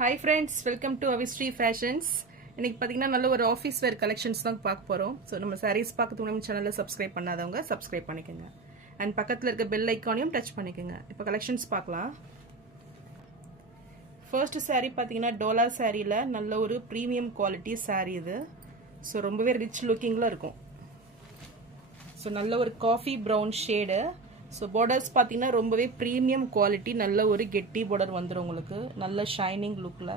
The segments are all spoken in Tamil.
Hi friends, welcome to Avistry Fashions. இன்னைக்கு பாத்தீங்கன்னா நல்ல ஒரு ஆபீஸ் வேர் கலெக்ஷன்ஸ் தான் பார்க்க போறோம். சோ நம்ம sarees பார்க்கறதுக்கு நம்ம சேனலை சப்ஸ்கிரைப் பண்ணாதவங்க சப்ஸ்கிரைப் பண்ணிக்கங்க. அண்ட் பக்கத்துல இருக்க பெல் ஐகானையும் டச் பண்ணிக்கங்க. இப்போ கலெக்ஷன்ஸ் பார்க்கலாம். ஃபர்ஸ்ட் saree பாத்தீங்கன்னா டோலா சாரியில நல்ல ஒரு பிரீமியம் குவாலிட்டி saree இது. சோ ரொம்பவே ரிச் லுக்கிங்ல இருக்கும். சோ நல்ல ஒரு coffee brown shade. So borders பார்த்தீங்கன்னா ரொம்பவே ப்ரீமியம் குவாலிட்டி, நல்ல ஒரு கெட்டி பார்டர் வந்துடும் உங்களுக்கு, நல்ல ஷைனிங் லுக்கில்.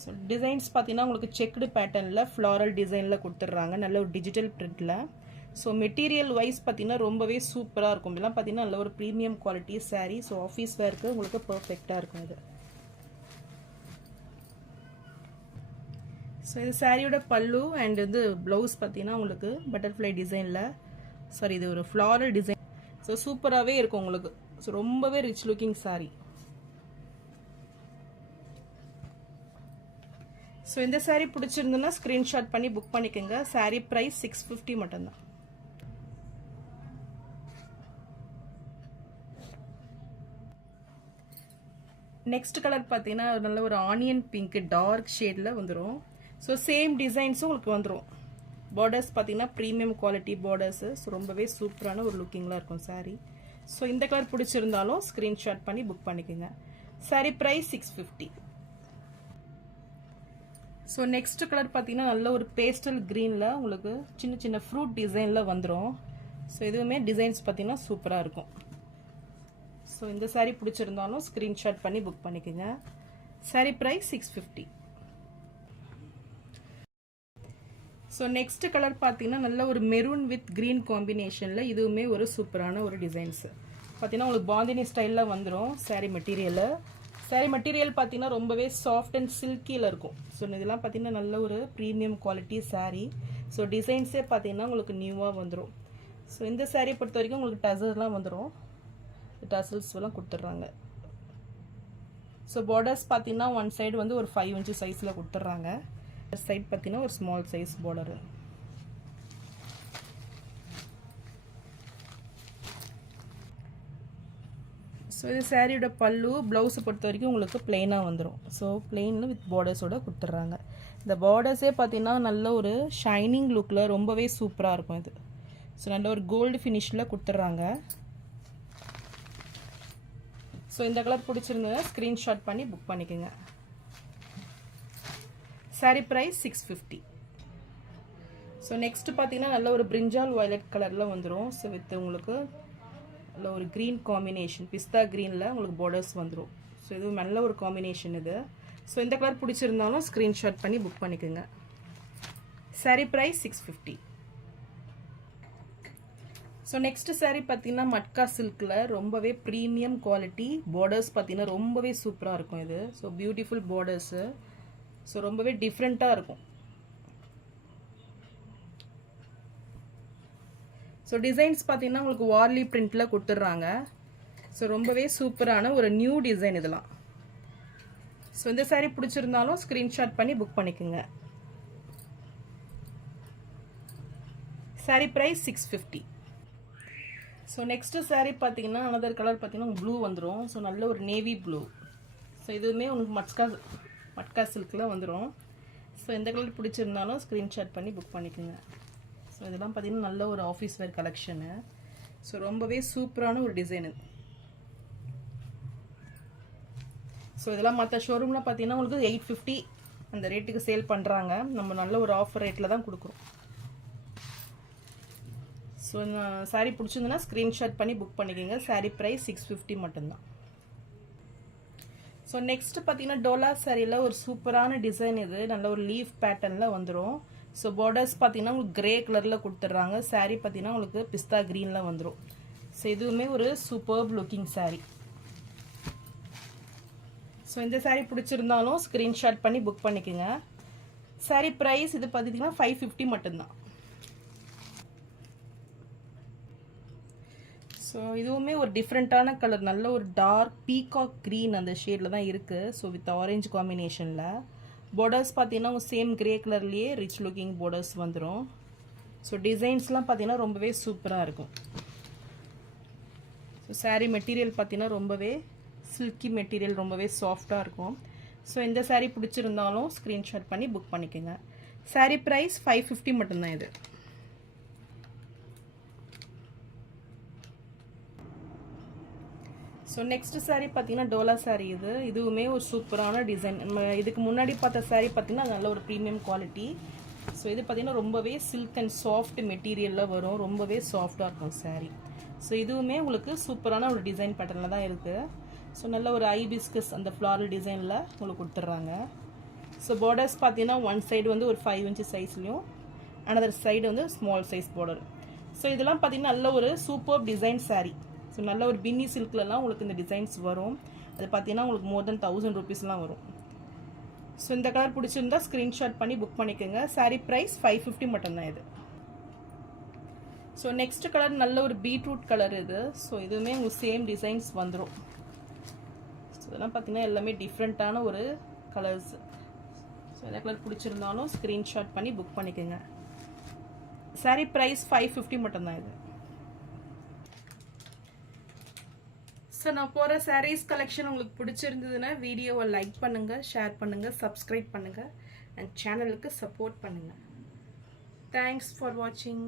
ஸோ டிசைன்ஸ் பார்த்தீங்கன்னா உங்களுக்கு செக்குடு பேட்டர்னில் ஃப்ளாரல் டிசைனில் கொடுத்துட்றாங்க, நல்ல ஒரு டிஜிட்டல் பிரிண்டில். ஸோ மெட்டீரியல் வைஸ் பார்த்தீங்கன்னா ரொம்பவே சூப்பராக இருக்கும். இதெல்லாம் பார்த்தீங்கன்னா நல்ல ஒரு premium quality sari. So office வேர்க்கு உங்களுக்கு பர்ஃபெக்டாக இருக்கும் இது. ஸோ இது சாரியோட பல்லு அண்ட் இது ப்ளவுஸ் பார்த்தீங்கன்னா உங்களுக்கு பட்டர்ஃப்ளை டிசைனில், சாரி இது ஒரு ஃப்ளாரல் டிசைன். ஸோ சூப்பராகவே இருக்கும் உங்களுக்கு. ஸோ ரொம்பவே ரிச் லுக்கிங் சாரி. ஸோ இந்த சாரீ பிடிச்சிருந்ததுன்னா ஸ்க்ரீன்ஷாட் பண்ணி புக் பண்ணிக்கோங்க. சாரீ ப்ரைஸ் 650 மட்டும்தான். நெக்ஸ்ட் கலர் பார்த்தீங்கன்னா நல்ல ஒரு ஆனியன் பிங்க் டார்க் ஷேடில் வந்துடும். ஸோ சேம் டிசைன்ஸும் உங்களுக்கு வந்துடும். பார்டர்ஸ் பார்த்தீங்கன்னா ப்ரீமியம் குவாலிட்டி பார்டர்ஸு. ஸோ ரொம்பவே சூப்பரான ஒரு லுக்கிங்கில் இருக்கும் சாரீ. ஸோ இந்த கலர் பிடிச்சிருந்தாலும் ஸ்க்ரீன்ஷாட் பண்ணி புக் பண்ணிக்கோங்க. Sari price 650. So next colour பார்த்தீங்கன்னா நல்ல ஒரு பேஸ்டல் க்ரீனில் உங்களுக்கு சின்ன சின்ன ஃப்ரூட் டிசைனில் வந்துடும். ஸோ இதுவுமே டிசைன்ஸ் பார்த்தீங்கன்னா சூப்பராக இருக்கும். ஸோ இந்த சாரீ பிடிச்சிருந்தாலும் ஸ்க்ரீன்ஷாட் பண்ணி புக் பண்ணிக்கோங்க. Sari price 650. So next colour பார்த்தீங்கன்னா நல்ல ஒரு மெரூன் வித் க்ரீன் காம்பினேஷனில், இதுவுமே ஒரு சூப்பரான ஒரு டிசைன்ஸு. பார்த்தீங்கன்னா உங்களுக்கு பாந்தினி ஸ்டைலில் வந்துடும் சாரீ மெட்டீரியலு. சாரீ மெட்டீரியல் பார்த்தீங்கன்னா ரொம்பவே சாஃப்ட் அண்ட் சில்கியில் இருக்கும். ஸோ இதெல்லாம் பார்த்தீங்கன்னா நல்ல ஒரு ப்ரீமியம் குவாலிட்டி சாரீ. ஸோ டிசைன்ஸே பார்த்தீங்கன்னா உங்களுக்கு நியூவாக வந்துடும். ஸோ இந்த சாரீ பொறுத்த வரைக்கும் உங்களுக்கு டசல்ஸ்லாம் வந்துடும். டசல்ஸ் எல்லாம் கொடுத்துட்றாங்க. ஸோ பார்டர்ஸ் பார்த்தீங்கன்னா ஒன் சைடு வந்து ஒரு 5 inch சைஸில் கொடுத்துட்றாங்க. சைட் பார்த்தீங்கன்னா ஒரு ஸ்மால் சைஸ் பார்டர். ஸோ இது சாரியோட பல்லு. ப்ளவுஸை பொறுத்த வரைக்கும் உங்களுக்கு பிளெயினாக வந்துடும். ஸோ பிளெயினில் வித் பார்டர்ஸோட கொடுத்துட்றாங்க. இந்த பார்டர்ஸே பார்த்தீங்கன்னா நல்ல ஒரு ஷைனிங் லுக்கில் ரொம்பவே சூப்பராக இருக்கும் இது. ஸோ நல்ல ஒரு கோல்டு ஃபினிஷில் கொடுத்துட்றாங்க. ஸோ இந்த கலர் பிடிச்சிருந்ததுன்னா ஸ்க்ரீன்ஷாட் பண்ணி புக் பண்ணிக்கோங்க. சாரீ ப்ரைஸ் 650. ஸோ நெக்ஸ்ட் பார்த்தீங்கன்னா நல்ல ஒரு பிரிஞ்சால் வயலட் கலரில் வந்துடும். ஸோ வித் உங்களுக்கு நல்ல ஒரு க்ரீன் காம்பினேஷன், பிஸ்தா க்ரீனில் உங்களுக்கு பார்டர்ஸ் வந்துடும். ஸோ இது நல்ல ஒரு காம்பினேஷன் இது. ஸோ இந்த கலர் பிடிச்சிருந்தாலும் ஸ்க்ரீன்ஷாட் பண்ணி புக் பண்ணிக்கோங்க. Sari price 650. So next sari பார்த்தீங்கன்னா மட்கா சில்கில் ரொம்பவே ப்ரீமியம் குவாலிட்டி. பார்டர்ஸ் பார்த்தீங்கன்னா ரொம்பவே சூப்பராக இருக்கும் இது. So beautiful borders. ஸோ ரொம்பவே டிஃப்ரெண்ட்டாக இருக்கும். ஸோ டிசைன்ஸ் பார்த்தீங்கன்னா உங்களுக்கு வார்லி பிரிண்டில் கொடுத்துட்றாங்க. ஸோ ரொம்பவே சூப்பரான ஒரு நியூ டிசைன் இதெல்லாம். ஸோ இந்த சாரீ பிடிச்சிருந்தாலும் ஸ்க்ரீன்ஷாட் பண்ணி புக் பண்ணிக்கோங்க. Sari price 650. So next sari பார்த்தீங்கன்னா அனதர் கலர் பார்த்தீங்கன்னா ப்ளூ வந்துடும். ஸோ நல்ல ஒரு நேவி ப்ளூ. ஸோ இதுவுமே உங்களுக்கு மட்கா சில்கில் வந்துடும். ஸோ எந்த கலர் பிடிச்சிருந்தாலும் ஸ்க்ரீன்ஷாட் பண்ணி புக் பண்ணிக்கோங்க. ஸோ இதெல்லாம் பார்த்தீங்கன்னா நல்ல ஒரு ஆஃபீஸ் வேர் கலெக்ஷனு. ஸோ ரொம்பவே சூப்பரான ஒரு டிசைனு. ஸோ இதெல்லாம் மற்ற ஷோரூமில் பார்த்தீங்கன்னா உங்களுக்கு 850 அந்த ரேட்டுக்கு சேல் பண்ணுறாங்க. நம்ம நல்ல ஒரு ஆஃபர் ரேட்டில் தான் கொடுக்குறோம். ஸோ சாரீ பிடிச்சிருந்ததுன்னா ஸ்க்ரீன்ஷாட் பண்ணி புக் பண்ணிக்கோங்க. சாரீ ப்ரைஸ் 650 மட்டும்தான். ஸோ நெக்ஸ்ட் பார்த்தீங்கன்னா டோலா சாரியில் ஒரு சூப்பரான டிசைன் இது. நல்ல ஒரு லீஃப் பேட்டர்னில் வந்துடும். ஸோ பார்டர்ஸ் பார்த்தீங்கன்னா உங்களுக்கு கிரே கலரில் கொடுத்துட்றாங்க. சாரீ பார்த்தீங்கன்னா உங்களுக்கு பிஸ்தா க்ரீனில் வந்துடும். ஸோ இதுவுமே ஒரு சூப்பர்ப் லுக்கிங் சாரீ. ஸோ இந்த சாரீ பிடிச்சிருந்தாலும் ஸ்க்ரீன்ஷாட் பண்ணி புக் பண்ணிக்கோங்க. சாரீ ப்ரைஸ் இது பார்த்தீங்கன்னா 550 மட்டும்தான். ஸோ இதுவுமே ஒரு டிஃப்ரெண்ட்டான கலர், நல்ல ஒரு டார்க் பீகாக் க்ரீன் அந்த ஷேடில் தான் இருக்குது. ஸோ வித் ஆரஞ்சு காம்பினேஷனில் பார்டர்ஸ் பார்த்தீங்கன்னா சேம் கிரே கலர்லேயே ரிச் லுக்கிங் பார்டர்ஸ் வந்துடும். ஸோ டிசைன்ஸ்லாம் பார்த்தீங்கன்னா ரொம்பவே சூப்பராக இருக்கும். ஸோ சாரீ மெட்டீரியல் பார்த்தீங்கன்னா ரொம்பவே சில்கி மெட்டீரியல், ரொம்பவே சாஃப்டாக இருக்கும். ஸோ இந்த saree பிடிச்சிருந்தாலும் ஸ்க்ரீன்ஷாட் பண்ணி புக் பண்ணிக்கோங்க. saree ப்ரைஸ் 550 மட்டும்தான் இது. ஸோ நெக்ஸ்ட் saree பார்த்தீங்கன்னா டோலா saree. இதுவுமே ஒரு சூப்பரான டிசைன். நம்ம இதுக்கு முன்னாடி பார்த்த saree பார்த்தீங்கன்னா நல்ல ஒரு ப்ரீமியம் குவாலிட்டி. ஸோ இது பார்த்தீங்கன்னா ரொம்பவே சில்க் அண்ட் சாஃப்ட் மெட்டீரியலில் வரும். ரொம்பவே சாஃப்டாக இருக்கும் saree. ஸோ இதுவுமே உங்களுக்கு சூப்பரான ஒரு டிசைன் பேட்டர்னில் தான் இருக்குது. ஸோ நல்ல ஒரு ஐபிஸ்கஸ் அந்த ஃப்ளாரல் டிசைனில் உங்களுக்கு கொடுத்துட்றாங்க. ஸோ பார்டர்ஸ் பார்த்தீங்கன்னா ஒன் சைடு வந்து ஒரு 5 inch சைஸ்லையும், அனதர் சைடு வந்து ஸ்மால் சைஸ் பார்டர். ஸோ இதெல்லாம் பார்த்தீங்கன்னா நல்ல ஒரு சூப்பர் டிசைன் saree. ஸோ நல்ல ஒரு பின்னி சில்க்லலாம் உங்களுக்கு இந்த டிசைன்ஸ் வரும். அது பார்த்தீங்கன்னா உங்களுக்கு மோர் தென் 1000 rupeesலாம் வரும். ஸோ இந்த கலர் பிடிச்சிருந்தா ஸ்க்ரீன்ஷாட் பண்ணி புக் பண்ணிக்கோங்க. saree ப்ரைஸ் 550 மட்டும்தான் இது. ஸோ நெக்ஸ்ட் கலர் நல்ல ஒரு பீட்ரூட் கலர் இது. ஸோ இதுவுமே உங்களுக்கு சேம் டிசைன்ஸ் வந்துடும். ஸோ இதெல்லாம் பார்த்தீங்கன்னா எல்லாமே டிஃப்ரெண்ட்டான ஒரு கலர்ஸ். ஸோ இந்த கலர் பிடிச்சிருந்தாலும் ஸ்க்ரீன்ஷாட் பண்ணி புக் பண்ணிக்கோங்க. saree ப்ரைஸ் 550 மட்டும்தான் இது. ஸோ நான் போகிற sarees கலெக்ஷன் உங்களுக்கு பிடிச்சிருந்ததுன்னா வீடியோவை லைக் பண்ணுங்கள், ஷேர் பண்ணுங்கள், சப்ஸ்கிரைப் பண்ணுங்கள் அண்ட் சேனலுக்கு சப்போர்ட் பண்ணுங்கள். தேங்க்ஸ் ஃபார் வாட்சிங்.